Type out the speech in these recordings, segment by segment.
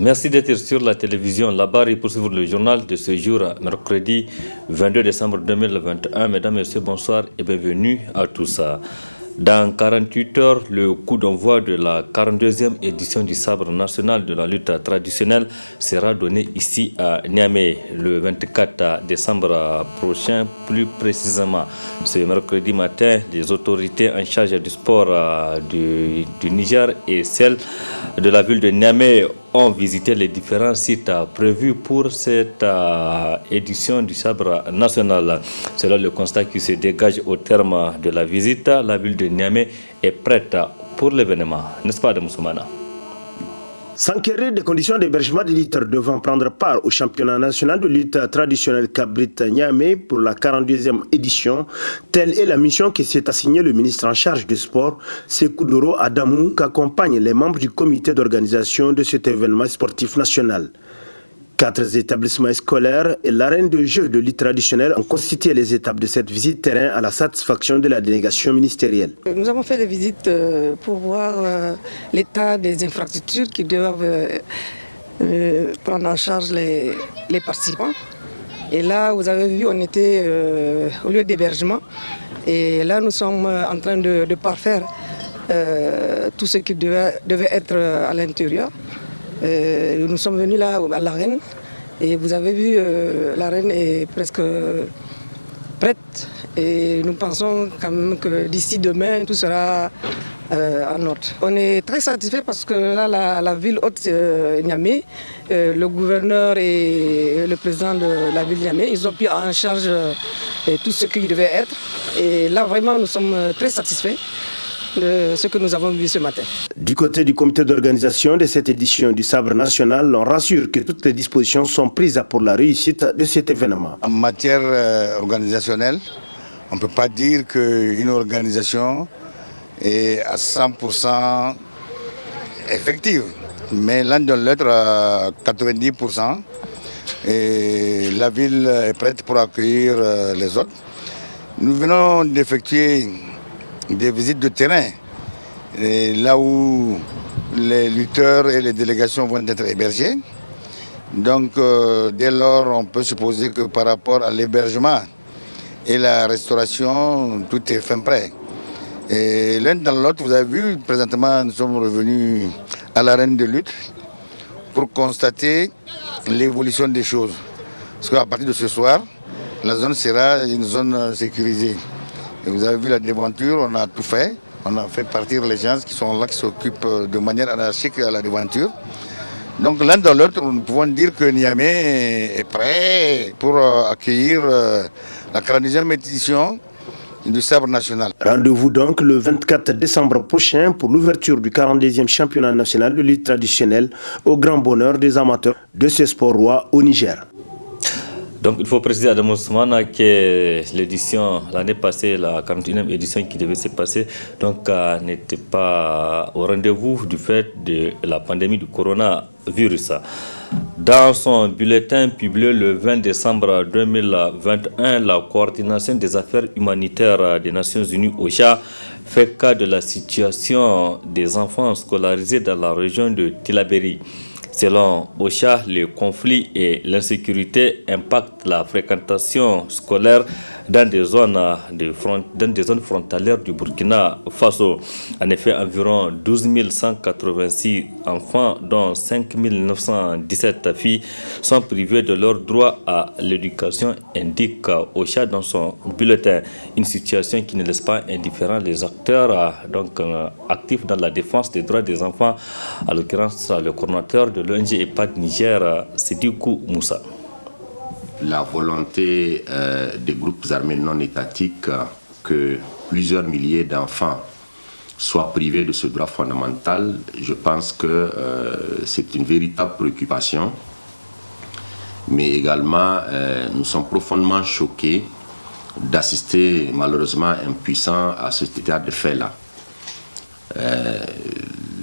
Merci d'être sur la télévision là-bas et poursuivre le journal de ce jour, mercredi 22 décembre 2021. Mesdames, Messieurs, bonsoir et bienvenue à tous. Dans 48 heures, le coup d'envoi de la 42e édition du sabre national de la lutte traditionnelle sera donné ici à Niamey le 24 décembre prochain. Plus précisément, ce mercredi matin, les autorités en charge du sport du Niger et celles de la ville de Niamey ont visité les différents sites prévus pour cette édition du sabre national. Selon le constat qui se dégage au terme de la visite, la ville de Niamey est prête pour l'événement. N'est-ce pas, de Moussoumana? S'enquérir des conditions d'hébergement des lutteurs devant prendre part au championnat national de lutte traditionnelle Kabrit Niamey pour la 42e édition, telle est la mission qui s'est assignée le ministre en charge du sport, Sekoudoro Adamou, qui accompagne les membres du comité d'organisation de cet événement sportif national. 4 établissements scolaires et l'arène de jeux de lutte traditionnelle ont constitué les étapes de cette visite terrain à la satisfaction de la délégation ministérielle. Nous avons fait des visites pour voir l'état des infrastructures qui doivent prendre en charge les participants. Et là, vous avez vu, on était au lieu d'hébergement. Et là, nous sommes en train de parfaire tout ce qui devait être à l'intérieur. Nous sommes venus là à l'arène et vous avez vu l'arène est presque prête et nous pensons quand même que d'ici demain tout sera en ordre. On est très satisfait parce que là la ville haute Niamey, le gouverneur et le président de la ville Niamey, ils ont pris en charge tout ce qui devait être et là vraiment nous sommes très satisfaits de ce que nous avons vu ce matin. Du côté du comité d'organisation de cette édition du sabre national, on rassure que toutes les dispositions sont prises pour la réussite de cet événement. En matière organisationnelle, on ne peut pas dire qu'une organisation est à 100% effective, mais l'un de l'autre à 90%. Et la ville est prête pour accueillir les autres. Nous venons d'effectuer des visites de terrain, et là où les lutteurs et les délégations vont être hébergés. Donc dès lors, on peut supposer que par rapport à l'hébergement et la restauration, tout est fin prêt. Et l'un dans l'autre, vous avez vu, présentement, nous sommes revenus à l'arène de lutte pour constater l'évolution des choses. Parce qu'à partir de ce soir, la zone sera une zone sécurisée. Et vous avez vu la devanture, on a tout fait. On a fait partir les gens qui sont là, qui s'occupent de manière anarchique à la devanture. Donc l'un dans l'autre, nous pouvons dire que Niamey est prêt pour accueillir la 42e édition du sabre national. Rendez-vous donc le 24 décembre prochain pour l'ouverture du 42e championnat national de lutte traditionnelle au grand bonheur des amateurs de ce sport roi au Niger. Donc il faut préciser à Adam Ousmane que l'édition, l'année passée, la 41e édition qui devait se passer, donc n'était pas au rendez-vous du fait de la pandémie du coronavirus. Dans son bulletin publié le 20 décembre 2021, la coordination des affaires humanitaires des Nations Unies OCHA fait cas de la situation des enfants scolarisés dans la région de Tillabéri. Selon OCHA, le conflit et l'insécurité impactent la fréquentation scolaire dans des zones frontalières du Burkina Faso. En effet, environ 12 186 enfants, dont 5 917 filles, sont privés de leur droit à l'éducation, indique OCHA dans son bulletin. Une situation qui ne laisse pas indifférents les acteurs actifs dans la défense des droits des enfants, à l'occurrence le coordinateur de l'ONG EPAD Niger, Sidikou Moussa. La volonté des groupes armés non étatiques que plusieurs milliers d'enfants soient privés de ce droit fondamental, je pense que c'est une véritable préoccupation. Mais également, nous sommes profondément choqués d'assister malheureusement impuissants à cet état de fait-là.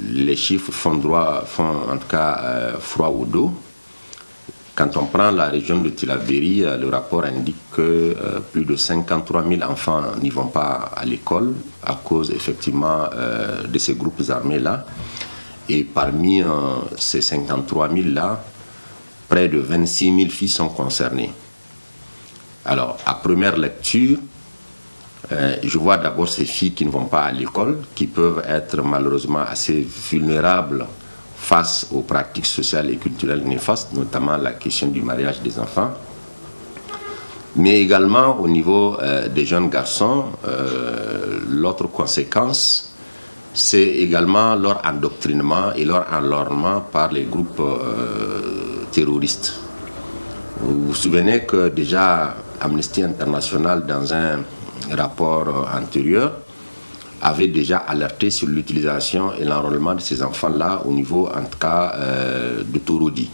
Les chiffres font en tout cas froid au dos. Quand on prend la région de Tillabéri, le rapport indique que plus de 53 000 enfants n'y vont pas à l'école à cause effectivement de ces groupes armés-là. Et parmi ces 53 000 là, près de 26 000 filles sont concernées. Alors, à première lecture, je vois d'abord ces filles qui ne vont pas à l'école, qui peuvent être malheureusement assez vulnérables face aux pratiques sociales et culturelles néfastes, notamment la question du mariage des enfants. Mais également au niveau des jeunes garçons, l'autre conséquence, c'est également leur endoctrinement et leur enlorement par les groupes terroristes. Vous vous souvenez que déjà Amnesty International, dans un rapport antérieur, avait déjà alerté sur l'utilisation et l'enrôlement de ces enfants-là au niveau, en tout cas, de Torodi.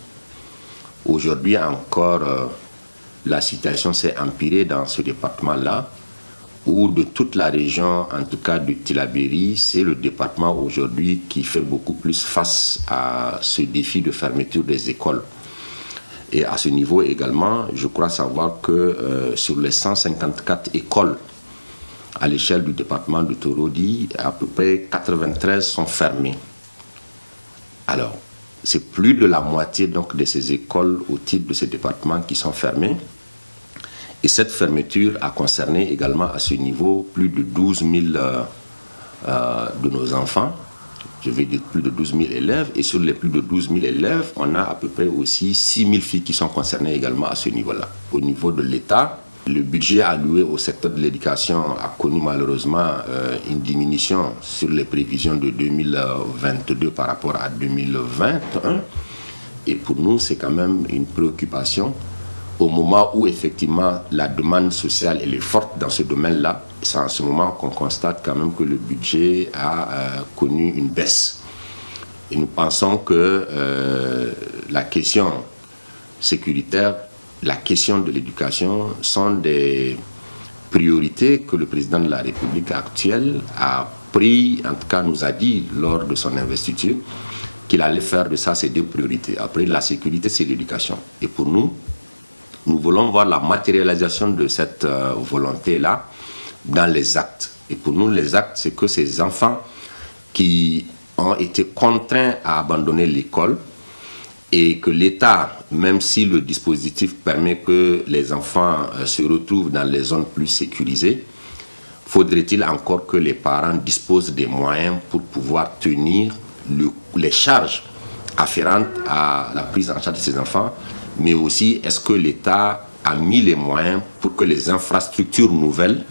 Aujourd'hui encore, la situation s'est empirée dans ce département-là, où de toute la région, en tout cas du Tillabéri, c'est le département aujourd'hui qui fait beaucoup plus face à ce défi de fermeture des écoles. Et à ce niveau également, je crois savoir que sur les 154 écoles à l'échelle du département de Torodi, à peu près 93 sont fermées. Alors, c'est plus de la moitié donc, de ces écoles au titre de ces départements qui sont fermées. Et cette fermeture a concerné également à ce niveau plus de 12 000 de nos enfants. Je vais dire plus de 12 000 élèves. Et sur les plus de 12 000 élèves, on a à peu près aussi 6 000 filles qui sont concernées également à ce niveau-là. Au niveau de l'État, le budget alloué au secteur de l'éducation a connu malheureusement une diminution sur les prévisions de 2022 par rapport à 2021. Et pour nous, c'est quand même une préoccupation au moment où effectivement la demande sociale elle est forte dans ce domaine-là. C'est en ce moment qu'on constate quand même que le budget a connu une baisse. Et nous pensons que la question sécuritaire, la question de l'éducation sont des priorités que le président de la République actuelle a pris, en tout cas nous a dit lors de son investiture, qu'il allait faire de ça ses deux priorités. Après, la sécurité, c'est l'éducation. Et pour nous, nous voulons voir la matérialisation de cette volonté-là dans les actes. Et pour nous, les actes, c'est que ces enfants qui ont été contraints à abandonner l'école et que l'État, même si le dispositif permet que les enfants se retrouvent dans les zones plus sécurisées, faudrait-il encore que les parents disposent des moyens pour pouvoir tenir les charges afférentes à la prise en charge de ces enfants, mais aussi est-ce que l'État a mis les moyens pour que les infrastructures nouvelles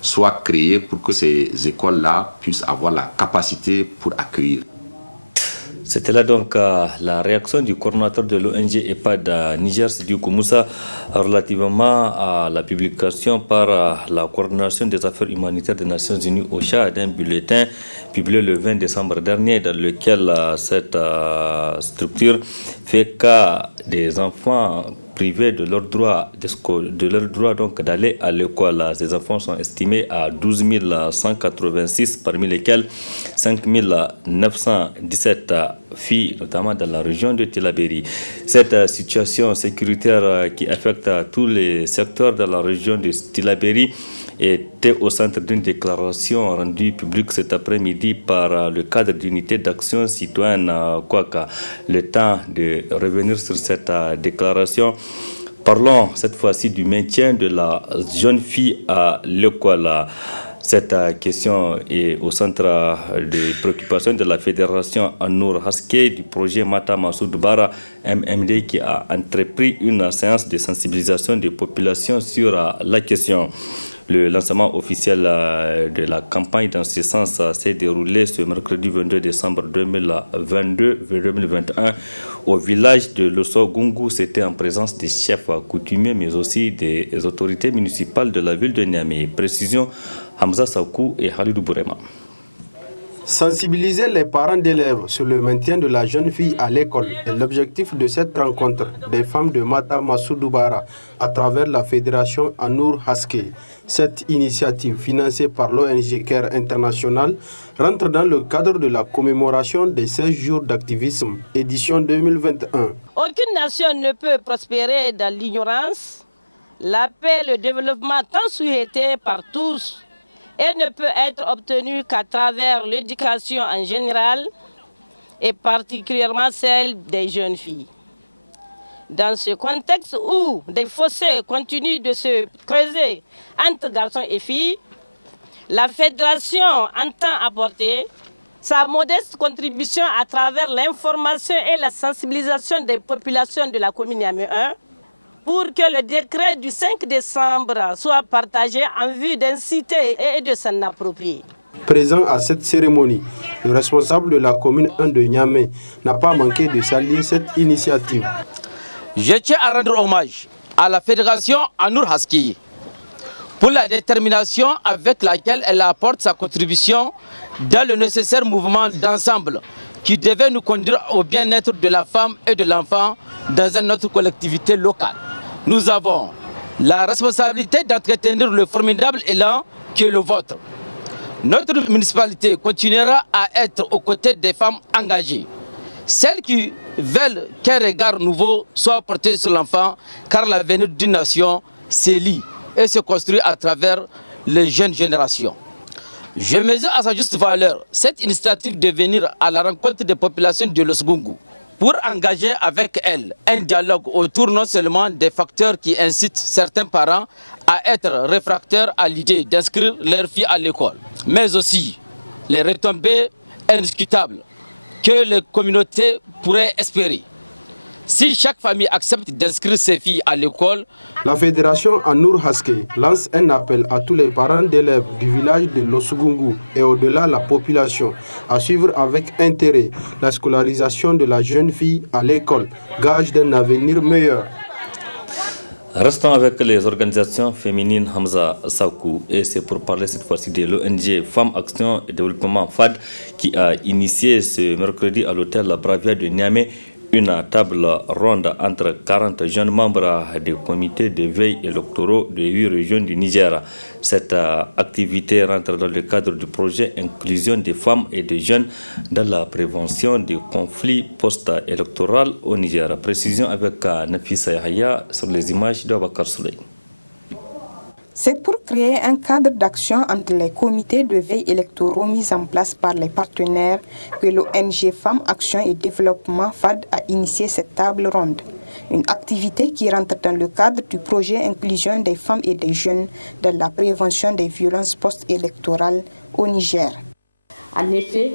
soient créées pour que ces écoles-là puissent avoir la capacité pour accueillir. C'était là donc la réaction du coordinateur de l'ONG EHPAD Niger, Sidiki Moussa, relativement à la publication par la coordination des affaires humanitaires des Nations Unies OCHA d'un bulletin publié le 20 décembre dernier dans lequel cette structure fait cas des enfants privés de leur droit donc d'aller à l'école. Ces enfants sont estimés à 12 186, parmi lesquels 5 917 filles, notamment dans la région de Tillabéri. Cette situation sécuritaire qui affecte tous les secteurs de la région de Tillabéri était au centre d'une déclaration rendue publique cet après-midi par le cadre d'unité d'action citoyenne Kwaka. Le temps de revenir sur cette déclaration. Parlons cette fois-ci du maintien de la jeune fille à l'école. Cette question est au centre des préoccupations de la fédération Anour Haske du projet Mata Massoud Bara MMD qui a entrepris une séance de sensibilisation des populations sur la question. Le lancement officiel de la campagne dans ce sens s'est déroulé ce mercredi 22 décembre 2021 au village de Losso-Gungu. C'était en présence des chefs coutumiers mais aussi des autorités municipales de la ville de Niamey. Précision Hamza Sakou et Halidou Bourema. Sensibiliser les parents d'élèves sur le maintien de la jeune fille à l'école est l'objectif de cette rencontre des femmes de Mata Massoud Bara à travers la fédération Anour Haske. Cette initiative financée par l'ONG Care International rentre dans le cadre de la commémoration des 16 jours d'activisme, édition 2021. Aucune nation ne peut prospérer dans l'ignorance, la paix, le développement tant souhaité par tous et ne peut être obtenu qu'à travers l'éducation en général et particulièrement celle des jeunes filles. Dans ce contexte où des fossés continuent de se creuser entre garçons et filles, la fédération entend apporter sa modeste contribution à travers l'information et la sensibilisation des populations de la commune Niamey 1 pour que le décret du 5 décembre soit partagé en vue d'inciter et de s'en approprier. Présent à cette cérémonie, le responsable de la commune 1 de Niamey n'a pas manqué de saluer cette initiative. Je tiens à rendre hommage à la fédération Anour Haski pour la détermination avec laquelle elle apporte sa contribution dans le nécessaire mouvement d'ensemble qui devait nous conduire au bien-être de la femme et de l'enfant dans notre collectivité locale. Nous avons la responsabilité d'entretenir le formidable élan qui est le vôtre. Notre municipalité continuera à être aux côtés des femmes engagées, celles qui veulent qu'un regard nouveau soit porté sur l'enfant, car l'avenir d'une nation s'élit et se construit à travers les jeunes générations. Je mesure à sa juste valeur cette initiative de venir à la rencontre des populations de Losgungu pour engager avec elles un dialogue autour non seulement des facteurs qui incitent certains parents à être réfractaires à l'idée d'inscrire leurs filles à l'école, mais aussi les retombées indiscutables que les communautés pourraient espérer. Si chaque famille accepte d'inscrire ses filles à l'école, la fédération Anour Haske lance un appel à tous les parents d'élèves du village de Losgungu et au-delà la population à suivre avec intérêt la scolarisation de la jeune fille à l'école, gage d'un avenir meilleur. Restons avec les organisations féminines Hamza Sakou et c'est pour parler cette fois-ci de l'ONG Femmes Action et Développement FAD qui a initié ce mercredi à l'hôtel La Bravia de Niamey une table ronde entre 40 jeunes membres des comités de veille électoraux de 8 régions du Niger. Cette activité rentre dans le cadre du projet Inclusion des femmes et des jeunes dans la prévention des conflits post-électoraux au Niger. Précision avec Nafisa Yahya sur les images d'Abakar Souley. C'est pour créer un cadre d'action entre les comités de veille électoraux mis en place par les partenaires que l'ONG Femmes Action et Développement FAD a initié cette table ronde. Une activité qui rentre dans le cadre du projet Inclusion des femmes et des jeunes dans la prévention des violences post-électorales au Niger. En effet,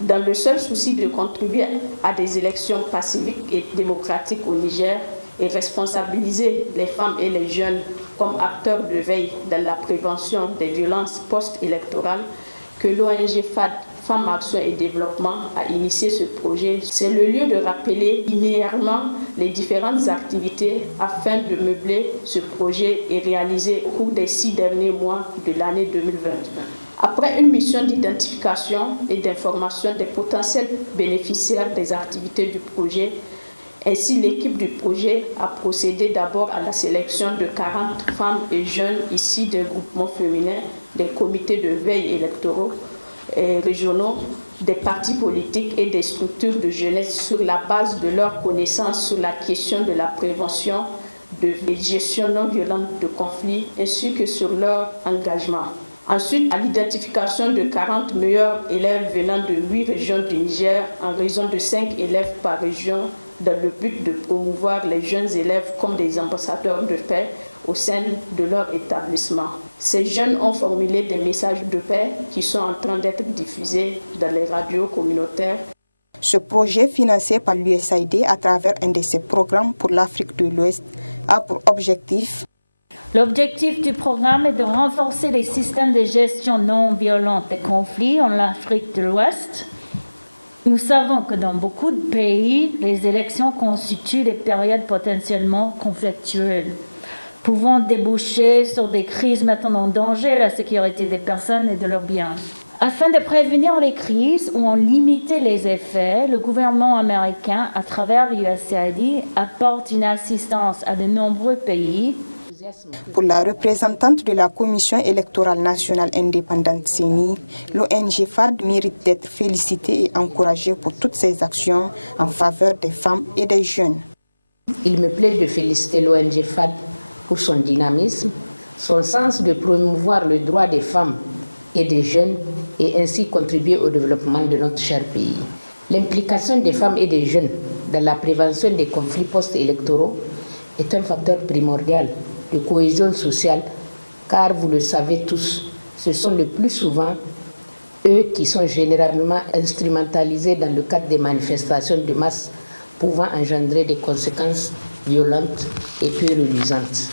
dans le seul souci de contribuer à des élections pacifiques et démocratiques au Niger, et responsabiliser les femmes et les jeunes comme acteurs de veille dans la prévention des violences post-électorales, que l'ONG FAD, Femmes Action et Développement, a initié ce projet. C'est le lieu de rappeler linéairement les différentes activités afin de meubler ce projet et réaliser au cours des 6 derniers mois de l'année 2021. Après une mission d'identification et d'information des potentiels bénéficiaires des activités du projet, ainsi, l'équipe du projet a procédé d'abord à la sélection de 40 femmes et jeunes issus des groupements féminins, des comités de veille électoraux et régionaux, des partis politiques et des structures de jeunesse sur la base de leurs connaissances sur la question de la prévention de gestion non violente de conflits ainsi que sur leur engagement. Ensuite, à l'identification de 40 meilleurs élèves venant de 8 régions du Niger en raison de 5 élèves par région, dans le but de promouvoir les jeunes élèves comme des ambassadeurs de paix au sein de leur établissement. Ces jeunes ont formulé des messages de paix qui sont en train d'être diffusés dans les radios communautaires. Ce projet, financé par l'USAID à travers un de ses programmes pour l'Afrique de l'Ouest, a pour objectif. L'objectif du programme est de renforcer les systèmes de gestion non violente des conflits en Afrique de l'Ouest. Nous savons que dans beaucoup de pays, les élections constituent des périodes potentiellement conflictuelles, pouvant déboucher sur des crises mettant en danger la sécurité des personnes et de leurs biens. Afin de prévenir les crises ou en limiter les effets, le gouvernement américain, à travers l'USAID, apporte une assistance à de nombreux pays. Pour la représentante de la Commission électorale nationale indépendante CENI, l'ONG FAD mérite d'être félicitée et encouragée pour toutes ses actions en faveur des femmes et des jeunes. Il me plaît de féliciter l'ONG FAD pour son dynamisme, son sens de promouvoir le droit des femmes et des jeunes et ainsi contribuer au développement de notre cher pays. L'implication des femmes et des jeunes dans la prévention des conflits post-électoraux est un facteur primordial de cohésion sociale, car vous le savez tous, ce sont le plus souvent eux qui sont généralement instrumentalisés dans le cadre des manifestations de masse pouvant engendrer des conséquences violentes et peu reluisantes.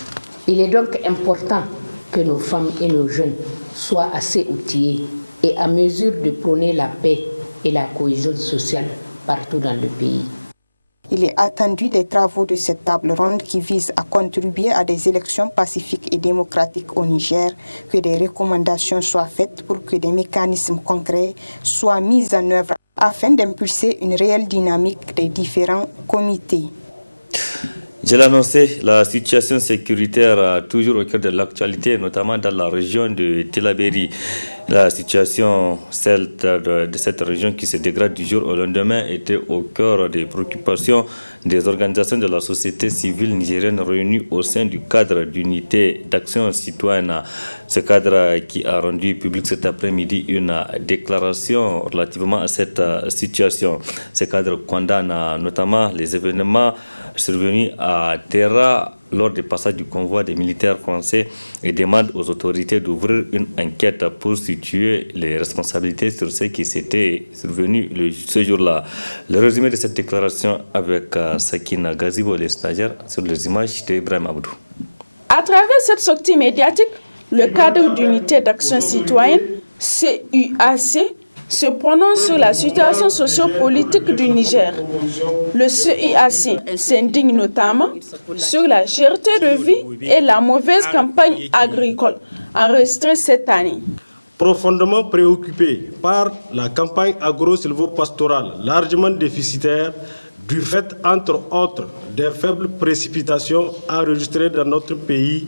Il est donc important que nos femmes et nos jeunes soient assez outillés et à mesure de prôner la paix et la cohésion sociale partout dans le pays. Il est attendu des travaux de cette table ronde qui vise à contribuer à des élections pacifiques et démocratiques au Niger, que des recommandations soient faites pour que des mécanismes concrets soient mis en œuvre afin d'impulser une réelle dynamique des différents comités. Je l'ai annoncé, la situation sécuritaire toujours au cœur de l'actualité, notamment dans la région de Tillabéri. La situation, celle de cette région qui se dégrade du jour au lendemain, était au cœur des préoccupations des organisations de la société civile nigérienne réunies au sein du cadre d'unité d'action citoyenne. Ce cadre qui a rendu public cet après-midi une déclaration relativement à cette situation. Ce cadre condamne notamment les événements survenus à Terra lors du passage du convoi des militaires français et demande aux autorités d'ouvrir une enquête pour situer les responsabilités sur ce qui s'était survenu ce jour-là. Le résumé de cette déclaration avec Sakina Gazibo, les stagiaires, sur les images d'Ibrahim Abdou. À travers cette sortie médiatique, le cadre d'unité d'action citoyenne, CUAC, se prononce sur la situation sociopolitique du Niger. Le CUAC s'indigne notamment sur la cherté de vie et la mauvaise campagne agricole enregistrée cette année. Profondément préoccupé par la campagne agro-silvopastorale largement déficitaire du fait, entre autres, des faibles précipitations enregistrées dans notre pays,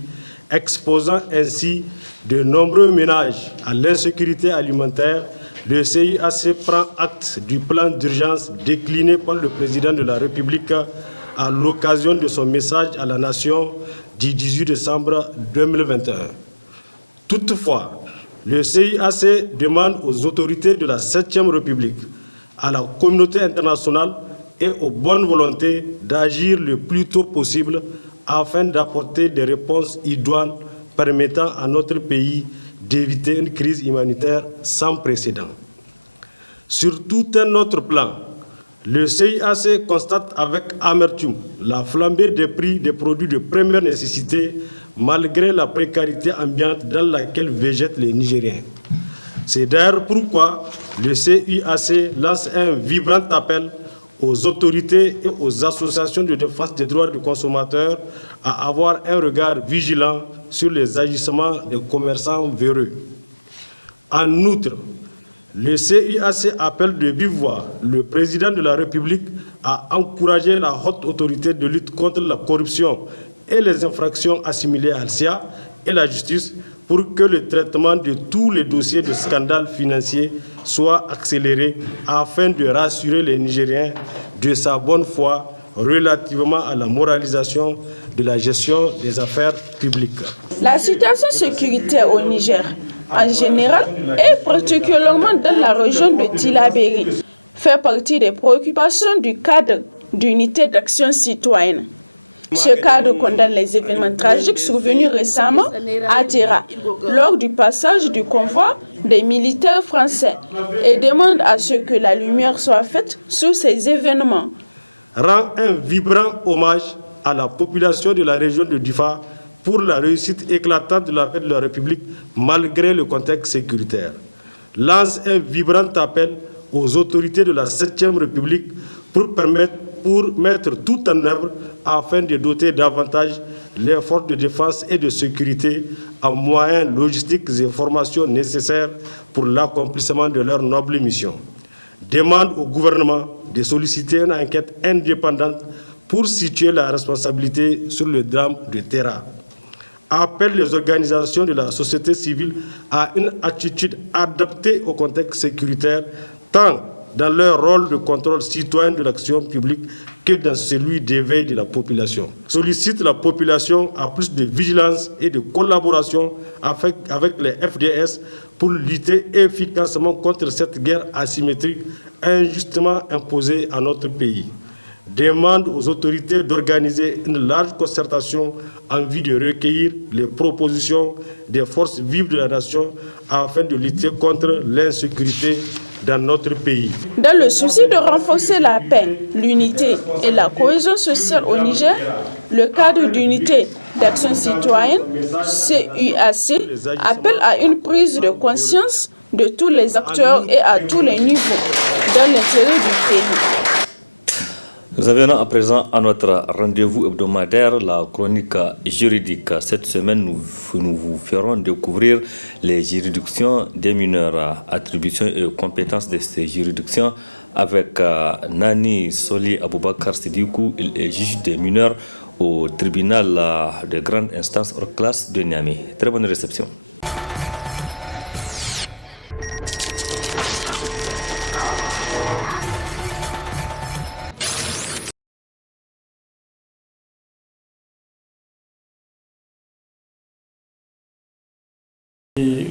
exposant ainsi de nombreux ménages à l'insécurité alimentaire, le CUAC prend acte du plan d'urgence décliné par le président de la République à l'occasion de son message à la nation du 18 décembre 2021. Toutefois, le CUAC demande aux autorités de la 7e République, à la communauté internationale et aux bonnes volontés d'agir le plus tôt possible afin d'apporter des réponses idoines permettant à notre pays d'éviter une crise humanitaire sans précédent. Sur tout un autre plan, le CUAC constate avec amertume la flambée des prix des produits de première nécessité malgré la précarité ambiante dans laquelle végètent les Nigériens. C'est d'ailleurs pourquoi le CUAC lance un vibrant appel aux autorités et aux associations de défense des droits du consommateur à avoir un regard vigilant sur les agissements des commerçants véreux. En outre, le CUAC appelle de vive voix le président de la République à encourager la haute autorité de lutte contre la corruption et les infractions assimilées à l'ALCIA et la justice pour que le traitement de tous les dossiers de scandales financiers soit accéléré afin de rassurer les Nigériens de sa bonne foi relativement à la moralisation de la gestion des affaires publiques. La situation sécuritaire au Niger, en général, et particulièrement dans la région de Tillabéri, fait partie des préoccupations du cadre d'unité d'action citoyenne. Ce cadre condamne les événements tragiques survenus récemment à Terra lors du passage du convoi des militaires français et demande à ce que la lumière soit faite sur ces événements. Rend un vibrant hommage à la population de la région de Difa pour la réussite éclatante de la fête de la République malgré le contexte sécuritaire. Lance un vibrant appel aux autorités de la 7e République pour mettre tout en œuvre afin de doter davantage les forces de défense et de sécurité en moyens logistiques et formations nécessaires pour l'accomplissement de leur noble mission. Demande au gouvernement de solliciter une enquête indépendante pour situer la responsabilité sur le drame de Terra. Appelle les organisations de la société civile à une attitude adaptée au contexte sécuritaire, tant dans leur rôle de contrôle citoyen de l'action publique que dans celui d'éveil de la population. Sollicite la population à plus de vigilance et de collaboration avec les FDS pour lutter efficacement contre cette guerre asymétrique injustement imposée à notre pays. Demande aux autorités d'organiser une large concertation en vue de recueillir les propositions des forces vives de la nation afin de lutter contre l'insécurité dans notre pays. Dans le souci de renforcer la paix, l'unité et la cohésion sociale au Niger, le cadre d'unité d'action citoyenne, CUAC, appelle à une prise de conscience de tous les acteurs et à tous les niveaux dans l'intérêt du pays. Nous avions à présent à notre rendez-vous hebdomadaire la chronique juridique. Cette semaine, nous vous ferons découvrir les juridictions des mineurs, attributions et compétences de ces juridictions avec Nani Soli Aboubakar Sidikou. Il est juge des mineurs au tribunal de grande instance hors classe de Niamey. Très bonne réception.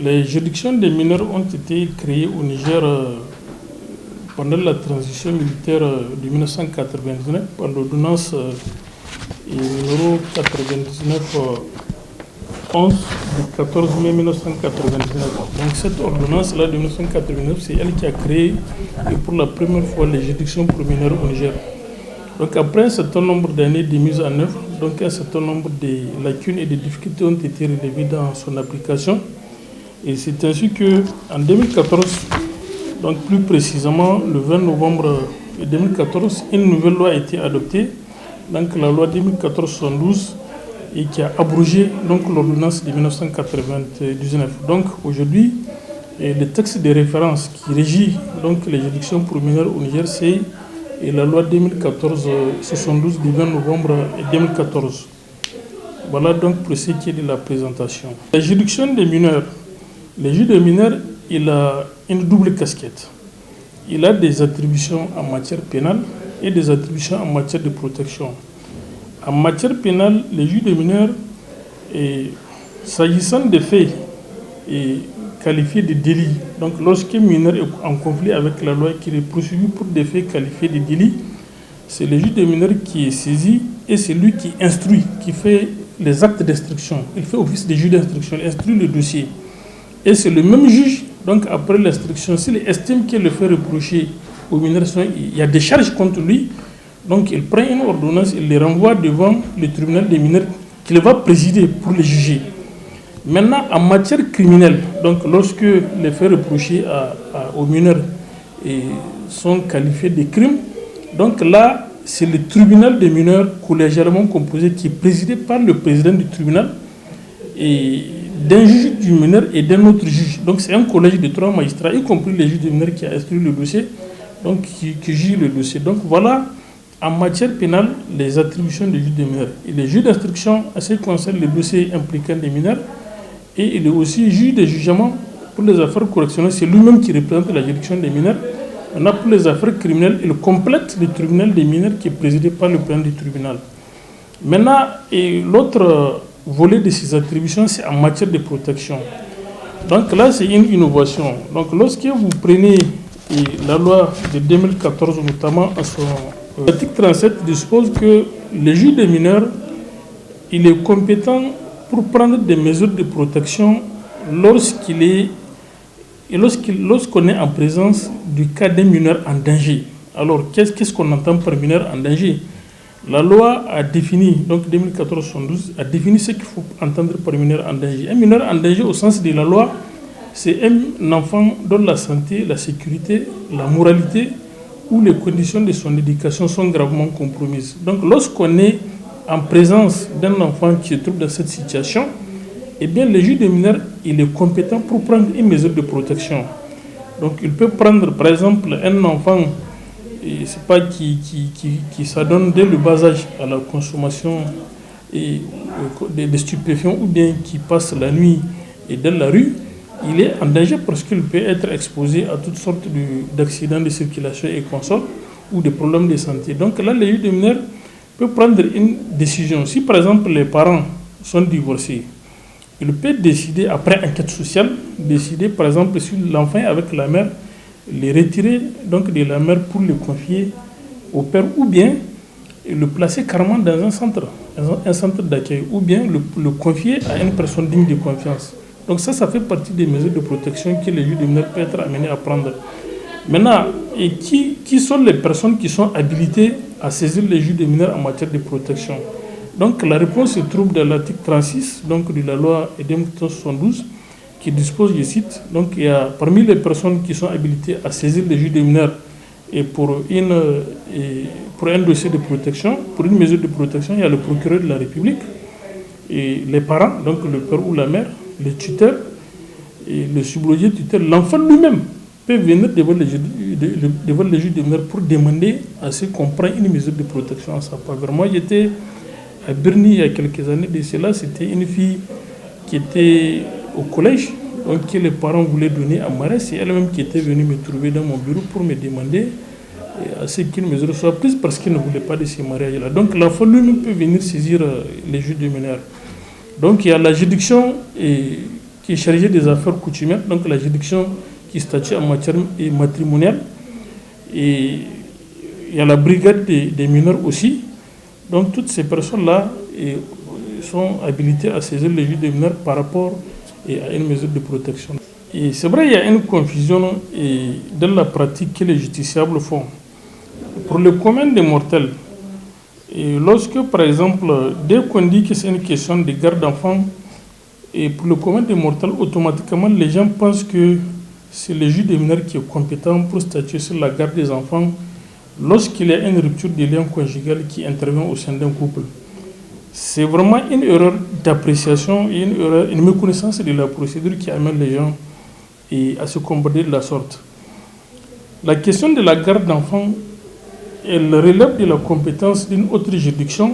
Les juridictions des mineurs ont été créées au Niger pendant la transition militaire de 1999 par l'ordonnance numéro 99-11 du 14 mai 1999. Donc cette ordonnance-là de 1999, c'est elle qui a créé pour la première fois les juridictions pour mineurs au Niger. Donc après un certain nombre d'années de mise en œuvre, donc un certain nombre de lacunes et de difficultés ont été relevées dans son application. Et c'est ainsi qu'en 2014, donc plus précisément le 20 novembre 2014, une nouvelle loi a été adoptée, donc la loi 2014-112, et qui a abrogé donc l'ordonnance de 1999. Donc aujourd'hui, le texte de référence qui régit donc les juridictions pour mineurs au Niger, c'est la loi 2014-72 du 20 novembre 2014. Voilà donc pour ce qui est de la présentation. La juridiction des mineurs. Le juge des mineurs, il a une double casquette. Il a des attributions en matière pénale et des attributions en matière de protection. En matière pénale, le juge des mineurs, s'agissant des faits qualifiés de délits, donc lorsqu'un mineur est en conflit avec la loi qui est poursuivi pour des faits qualifiés de délits, c'est le juge des mineurs qui est saisi et c'est lui qui instruit, qui fait les actes d'instruction. Il fait office de juge d'instruction, il instruit le dossier. Et c'est le même juge, donc après l'instruction, s'il estime que le fait reproché au mineur, il y a des charges contre lui, donc il prend une ordonnance, il les renvoie devant le tribunal des mineurs qu'il va présider pour les juger. Maintenant, en matière criminelle, donc lorsque les faits reprochés aux mineurs sont qualifiés de crimes, donc là, c'est le tribunal des mineurs collégialement composé qui est présidé par le président du tribunal et d'un juge du mineur et d'un autre juge. Donc c'est un collège de 3 magistrats, y compris le juge du mineur qui a instruit le dossier, donc qui juge le dossier. Donc voilà, en matière pénale, les attributions du juge des mineurs. Il est juge d'instruction à ce qui concerne les dossiers impliquant des mineurs, et il est aussi juge de jugement pour les affaires correctionnelles. C'est lui-même qui représente la juridiction des mineurs. Maintenant, pour les affaires criminelles, il complète le tribunal des mineurs qui est présidé par le président du tribunal. Maintenant, l'autre volet de ces attributions, c'est en matière de protection. Donc là, c'est une innovation. Donc lorsque vous prenez la loi de 2014, notamment à son article 37, dispose que le juge des mineurs, il est compétent pour prendre des mesures de protection lorsqu'on est en présence du cas d'un mineur en danger. Alors, qu'est-ce qu'on entend par mineur en danger? La loi a défini, donc 2014-112, a défini ce qu'il faut entendre par mineur en danger. Un mineur en danger au sens de la loi, c'est un enfant dont la santé, la sécurité, la moralité ou les conditions de son éducation sont gravement compromises. Donc lorsqu'on est en présence d'un enfant qui se trouve dans cette situation, eh bien le juge des mineurs, il est compétent pour prendre une mesure de protection. Donc il peut prendre par exemple un enfant c'est pas qui s'adonne dès le bas âge à la consommation des stupéfiants ou bien qui passe la nuit dans la rue, il est en danger parce qu'il peut être exposé à toutes sortes d'accidents de circulation et consorts ou des problèmes de santé. Donc là, le juge des mineurs peut prendre une décision. Si par exemple les parents sont divorcés, il peut décider, après enquête sociale, décider par exemple si l'enfant est avec la mère, les retirer donc de la mère pour le confier au père, ou bien le placer carrément dans un centre d'accueil, ou bien le confier à une personne digne de confiance. Donc ça fait partie des mesures de protection que le juge des mineurs peut être amené à prendre. Maintenant, et qui sont les personnes qui sont habilitées à saisir les juges des mineurs en matière de protection? Donc la réponse se trouve dans l'article 36 donc, de la loi EDEM 72 qui dispose, je cite, donc il y a parmi les personnes qui sont habilitées à saisir les juges des mineurs et pour un dossier de protection, pour une mesure de protection, il y a le procureur de la République et les parents, donc le père ou la mère, les tuteurs et le sublogué tuteur, l'enfant lui-même peut venir devant les juges des mineurs pour demander à ce qu'on prenne une mesure de protection à sa faveur. Moi, j'étais à Berny il y a quelques années de cela, c'était une fille qui était au collège, donc que les parents voulaient donner à Marais, c'est elle-même qui était venue me trouver dans mon bureau pour me demander à ce qu'une mesure soit prise parce qu'elle ne voulait pas de ce mariage-là. Donc l'enfant lui-même peut venir saisir les juges des mineurs. Donc il y a la juridiction qui est chargée des affaires coutumières, donc la juridiction qui statue en matière matrimoniale, et il y a la brigade des mineurs aussi. Donc toutes ces personnes-là sont habilitées à saisir les juges des mineurs par rapport à une mesure de protection. Et c'est vrai, il y a une confusion dans la pratique que les justiciables font. Pour le commun des mortels, lorsque par exemple, dès qu'on dit que c'est une question de garde d'enfants, et pour le commun des mortels, automatiquement les gens pensent que c'est le juge des mineurs qui est compétent pour statuer sur la garde des enfants lorsqu'il y a une rupture des liens conjugaux qui intervient au sein d'un couple. C'est vraiment une erreur d'appréciation et une méconnaissance de la procédure qui amène les gens à se comporter de la sorte. La question de la garde d'enfants, elle relève de la compétence d'une autre juridiction.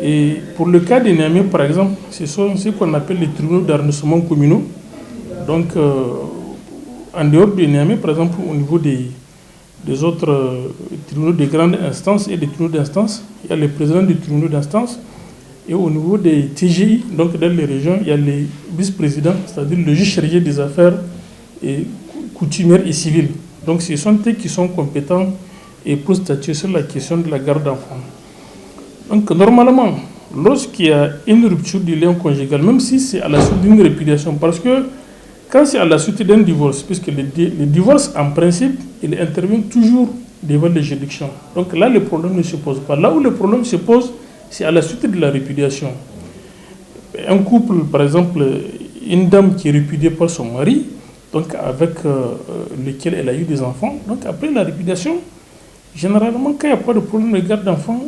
Et pour le cas de Niamey, par exemple, ce sont ce qu'on appelle les tribunaux d'arrondissement communaux. Donc, en dehors de Niamey, par exemple, au niveau des autres tribunaux de grande instance et des tribunaux d'instance, il y a les présidents des tribunaux d'instance. Et au niveau des TGI, donc dans les régions, il y a les vice-présidents, c'est-à-dire le juge chargé des affaires coutumières et civiles. Donc ce sont eux qui sont compétents pour statuer sur la question de la garde d'enfants. Donc normalement, lorsqu'il y a une rupture du lien conjugal, même si c'est à la suite d'une répudiation, parce que quand c'est à la suite d'un divorce, puisque le divorce en principe, il intervient toujours devant les juridictions. Donc là, le problème ne se pose pas. Là où le problème se pose, c'est à la suite de la répudiation. Un couple, par exemple, une dame qui est répudiée par son mari, donc avec lequel elle a eu des enfants, donc après la répudiation, généralement, quand il n'y a pas de problème de garde d'enfants,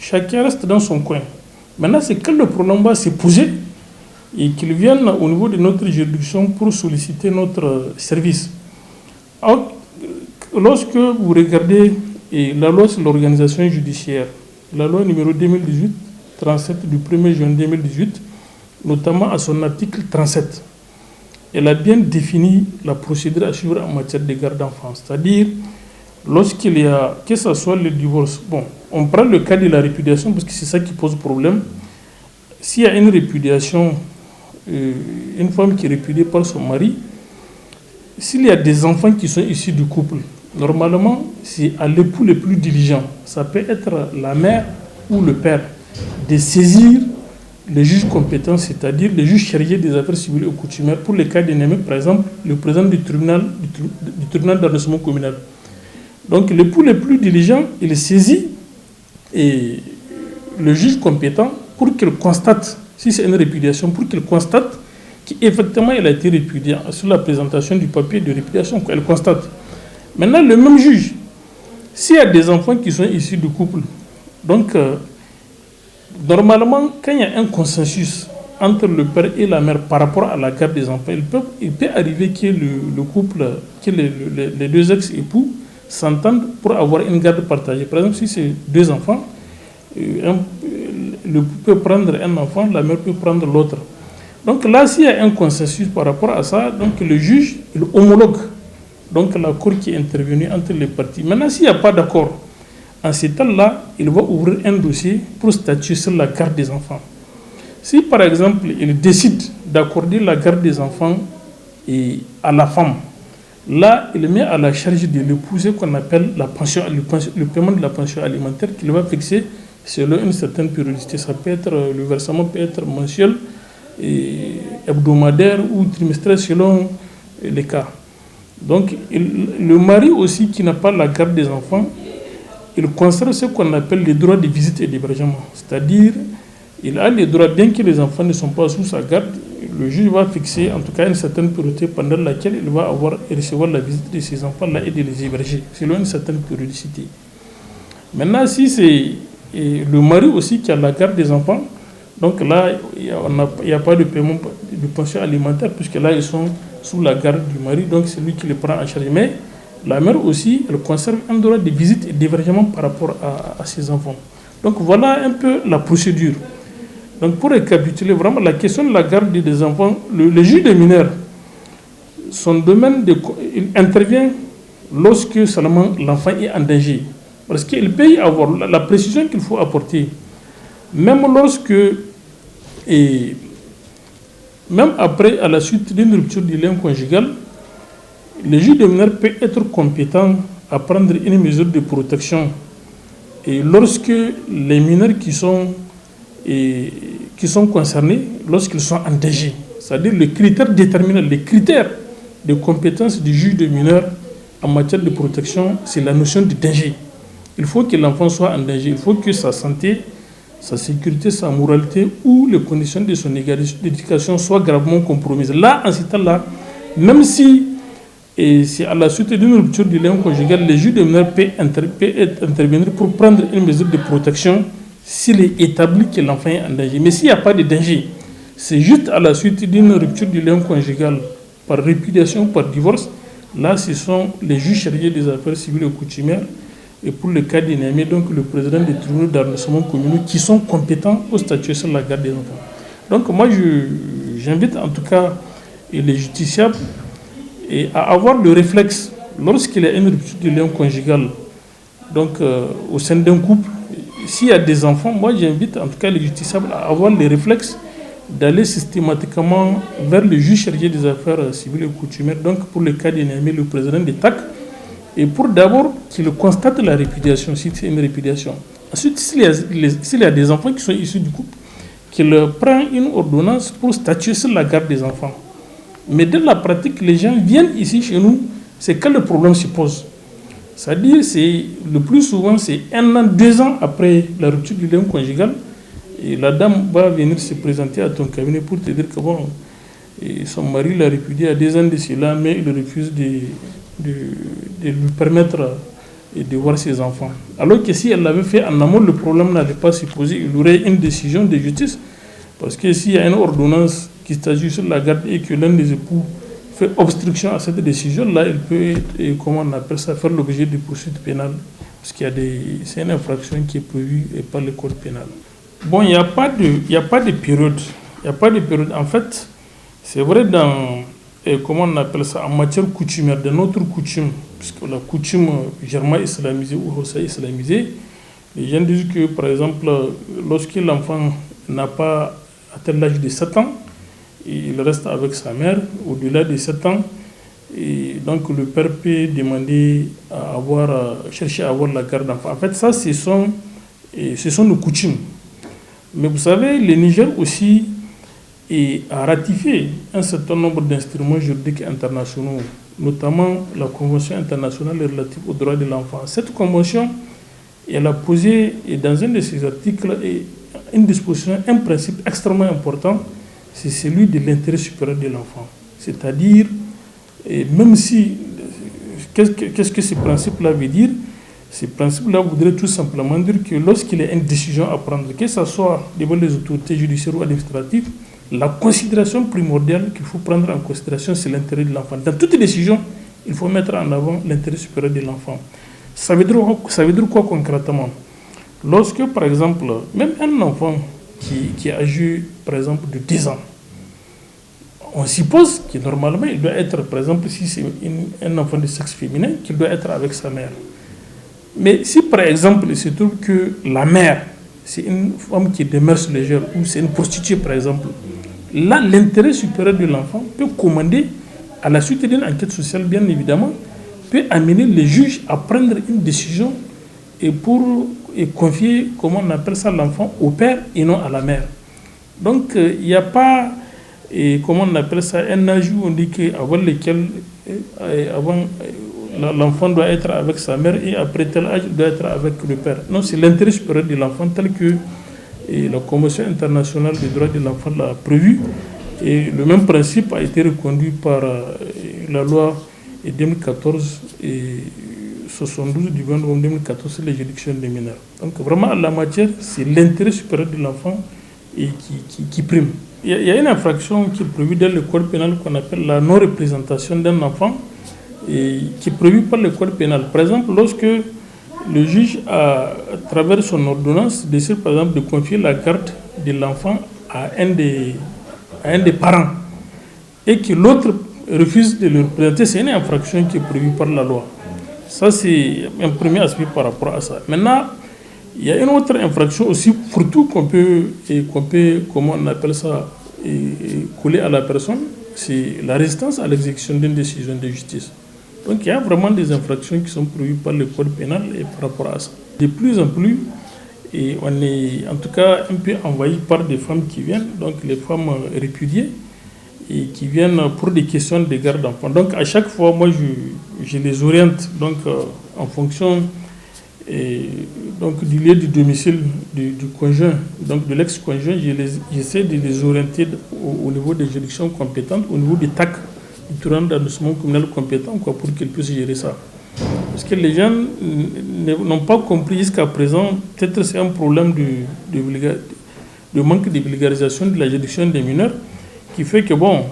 chacun reste dans son coin. Maintenant, c'est quand le problème va se poser et qu'ils viennent au niveau de notre juridiction pour solliciter notre service. Alors, lorsque vous regardez la loi sur l'organisation judiciaire, la loi numéro 2018-37 du 1er juin 2018, notamment à son article 37, elle a bien défini la procédure à suivre en matière de garde d'enfants. C'est-à-dire, lorsqu'il y a, que ce soit le divorce, bon, on prend le cas de la répudiation parce que c'est ça qui pose problème. S'il y a une répudiation, une femme qui est répudiée par son mari, s'il y a des enfants qui sont issus du couple, normalement, c'est à l'époux le plus diligent. Ça peut être la mère ou le père de saisir le juge compétent, c'est-à-dire le juge chargé des affaires civiles et coutumières. Pour les cas de Niamey, par exemple, le président du tribunal d'arrondissement communal. Donc l'époux le plus diligent, il saisit le juge compétent pour qu'il constate, si c'est une répudiation, pour qu'il constate qu'effectivement il a été répudié sur la présentation du papier de répudiation, qu'elle constate. Maintenant, le même juge, s'il y a des enfants qui sont issus du couple, donc normalement, quand il y a un consensus entre le père et la mère par rapport à la garde des enfants, il peut arriver que le couple, que les deux ex-époux s'entendent pour avoir une garde partagée. Par exemple, si c'est deux enfants, le couple peut prendre un enfant, la mère peut prendre l'autre. Donc là, s'il y a un consensus par rapport à ça, donc le juge, il homologue donc la cour qui est intervenue entre les parties. Maintenant, s'il n'y a pas d'accord, en ces temps-là, il va ouvrir un dossier pour statuer sur la garde des enfants. Si par exemple, il décide d'accorder la garde des enfants à la femme, là, il met à la charge de l'époux ce qu'on appelle le paiement de la pension alimentaire qu'il va fixer selon une certaine périodicité. Ça peut être, le versement peut être mensuel, hebdomadaire ou trimestriel selon les cas. Donc, le mari aussi qui n'a pas la garde des enfants, il conserve ce qu'on appelle les droits de visite et d'hébergement. C'est-à-dire, il a les droits, bien que les enfants ne sont pas sous sa garde, le juge va fixer en tout cas une certaine périodicité pendant laquelle il va recevoir la visite de ces enfants-là et de les héberger, selon une certaine périodicité. Maintenant, si c'est le mari aussi qui a la garde des enfants, donc là, il n'y a pas de paiement de pension alimentaire, puisque là, ils sont sous la garde du mari, donc c'est lui qui les prend en charge. Mais la mère aussi, elle conserve un droit de visite et d'hébergement par rapport à ses enfants. Donc voilà un peu la procédure. Donc pour récapituler, vraiment la question de la garde des enfants, le juge des mineurs, son domaine, il intervient lorsque seulement l'enfant est en danger. Parce qu'il peut y avoir la précision qu'il faut apporter. Même lorsque, même après, à la suite d'une rupture du lien conjugal, le juge des mineurs peut être compétent à prendre une mesure de protection. Et lorsque les mineurs qui sont concernés, lorsqu'ils sont en danger, c'est-à-dire les critères déterminants, les critères de compétence du juge des mineurs en matière de protection, c'est la notion de danger. Il faut que l'enfant soit en danger, il faut que sa santé, sa sécurité, sa moralité ou les conditions de son éducation soient gravement compromises. Là, en ce temps-là, même si c'est à la suite d'une rupture du lien conjugal, le juge des mineurs peut intervenir pour prendre une mesure de protection s'il est établi que l'enfant est en danger. Mais s'il n'y a pas de danger, c'est juste à la suite d'une rupture du lien conjugal par répudiation, par divorce, là, ce sont les juges chargés des affaires civiles et coutumières, et pour le cas d'Inémé, donc le président des tribunaux d'arrondissement communaux qui sont compétents au statut sur la garde des enfants. Donc moi, j'invite en tout cas les justiciables à avoir le réflexe, lorsqu'il y a une rupture du lien conjugal, donc au sein d'un couple, s'il y a des enfants, moi j'invite en tout cas les justiciables à avoir les réflexes d'aller systématiquement vers le juge chargé des affaires civiles et coutumières, donc pour le cas d'Inémé, le président des TAC, et pour d'abord qu'il constate la répudiation, si c'est une répudiation. Ensuite, s'il y a des enfants qui sont issus du couple, qu'il prend une ordonnance pour statuer sur la garde des enfants. Mais dans la pratique, les gens viennent ici chez nous, c'est quand le problème se pose. C'est-à-dire, le plus souvent, c'est 1 an, 2 ans après la rupture du lien conjugal, et la dame va venir se présenter à ton cabinet pour te dire que bon, son mari l'a répudié à 2 ans de cela, mais il refuse de lui permettre de voir ses enfants. Alors que si elle l'avait fait en amont, le problème n'allait pas se poser, il y aurait une décision de justice. Parce que s'il y a une ordonnance qui s'agit sur la garde et que l'un des époux fait obstruction à cette décision-là, il peut, comment on appelle ça, faire l'objet de poursuites pénales. Parce qu'il y a c'est une infraction qui est prévue par le code pénal. Bon, il n'y a pas de période. Il n'y a pas de période. En fait, c'est vrai dans, comment on appelle ça, en matière coutumière, de notre coutume, puisque la coutume germain islamisée ou haussa islamisée, les gens disent que, par exemple, lorsque l'enfant n'a pas atteint l'âge de 7 ans, il reste avec sa mère au-delà de 7 ans, et donc le père peut demander chercher à avoir la garde d'enfant. En fait, ça, ce sont nos coutumes. Mais vous savez, le Niger aussi a ratifié un certain nombre d'instruments juridiques internationaux, notamment la Convention internationale relative aux droits de l'enfant. Cette convention, elle a posé dans un de ses articles une disposition, un principe extrêmement important, c'est celui de l'intérêt supérieur de l'enfant. C'est-à-dire, même si, qu'est-ce que ce principe-là veut dire? Ce principe-là voudrait tout simplement dire que lorsqu'il y a une décision à prendre, que ce soit devant les autorités judiciaires ou administratives, la considération primordiale qu'il faut prendre en considération, c'est l'intérêt de l'enfant. Dans toute décision, il faut mettre en avant l'intérêt supérieur de l'enfant. Ça veut dire quoi concrètement? Lorsque, par exemple, même un enfant qui est âgé, par exemple, de 10 ans, on suppose que normalement, il doit être, par exemple, si c'est un enfant de sexe féminin, qu'il doit être avec sa mère. Mais si, par exemple, il se trouve que la mère, c'est une femme qui est de mœurs légères, ou c'est une prostituée, par exemple, là, l'intérêt supérieur de l'enfant peut commander, à la suite d'une enquête sociale, bien évidemment, peut amener les juges à prendre une décision et confier, comment on appelle ça, l'enfant au père et non à la mère. Donc, il n'y a pas, comment on appelle ça, un âge où on dit qu'avant lequel l'enfant doit être avec sa mère et après tel âge, il doit être avec le père. Non, c'est l'intérêt supérieur de l'enfant tel que la Convention internationale des droits de l'enfant l'a prévu. Et le même principe a été reconduit par la loi 2014 et 72 du 20 novembre 2014 sur les juridictions des mineurs. Donc vraiment, en la matière, c'est l'intérêt supérieur de l'enfant qui prime. Il y a une infraction qui est prévue dans le code pénal qu'on appelle la non-représentation d'un enfant et qui est prévue par le code pénal. Par exemple, lorsque le juge, à travers son ordonnance, décide par exemple de confier la garde de l'enfant à un des parents et que l'autre refuse de le représenter, c'est une infraction qui est prévue par la loi. Ça, c'est un premier aspect par rapport à ça. Maintenant, il y a une autre infraction aussi, surtout qu'on peut, comment on appelle ça, coller à la personne, c'est la résistance à l'exécution d'une décision de justice. Donc il y a vraiment des infractions qui sont prévues par le code pénal et par rapport à ça. De plus en plus, et on est en tout cas un peu envahi par des femmes qui viennent, donc les femmes répudiées, et qui viennent pour des questions de garde d'enfants. Donc à chaque fois, moi je les oriente donc, en fonction donc, du lieu du domicile du conjoint, donc de l'ex-conjoint, j'essaie de les orienter au niveau des juridictions compétentes, au niveau des TAC, du tribunal d'arrondissement communal compétent, quoi, pour qu'ils puissent gérer ça. Parce que les gens n'ont pas compris jusqu'à présent, peut-être c'est un problème de manque de vulgarisation de la juridiction des mineurs, qui fait que, bon,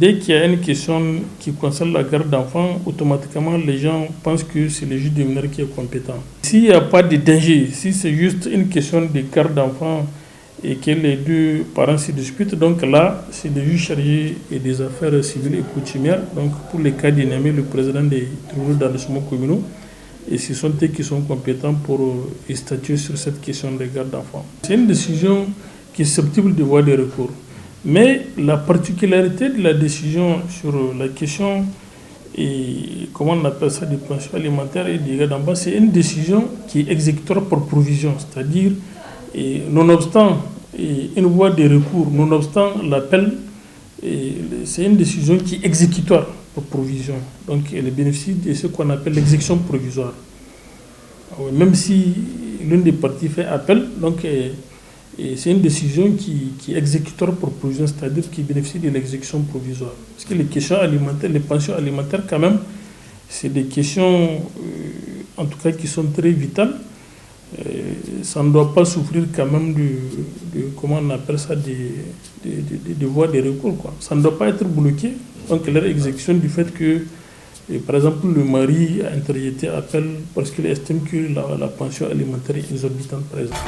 dès qu'il y a une question qui concerne la garde d'enfants, automatiquement les gens pensent que c'est le juge des mineurs qui est compétent. S'il n'y a pas de danger, si c'est juste une question de garde d'enfants et que les deux parents se disputent, donc là, c'est le juge chargé des affaires civiles et coutumières, donc pour les cas d'Inémé, le président des tribunaux d'arrondissement communaux, et ce sont eux qui sont compétents pour statuer sur cette question de garde d'enfants. C'est une décision qui est susceptible de voir des recours. Mais la particularité de la décision sur la question, et comment on appelle ça, des pensions alimentaires et des gardes d'enfants, c'est une décision qui est exécutoire par provision, c'est-à-dire, nonobstant une voie de recours, nonobstant l'appel, c'est une décision qui est exécutoire par provision. Donc elle bénéficie de ce qu'on appelle l'exécution provisoire. Même si l'une des parties fait appel, donc c'est une décision qui est exécutoire pour provision, c'est-à-dire qui bénéficie de l'exécution provisoire. Parce que les questions alimentaires, les pensions alimentaires, quand même, c'est des questions, en tout cas, qui sont très vitales. Ça ne doit pas souffrir quand même comment on appelle ça, des voies de recours, quoi. Ça ne doit pas être bloqué. Donc leur exécution du fait que, par exemple, le mari a interjeté appel parce qu'il estime que la pension alimentaire est exorbitante, par exemple.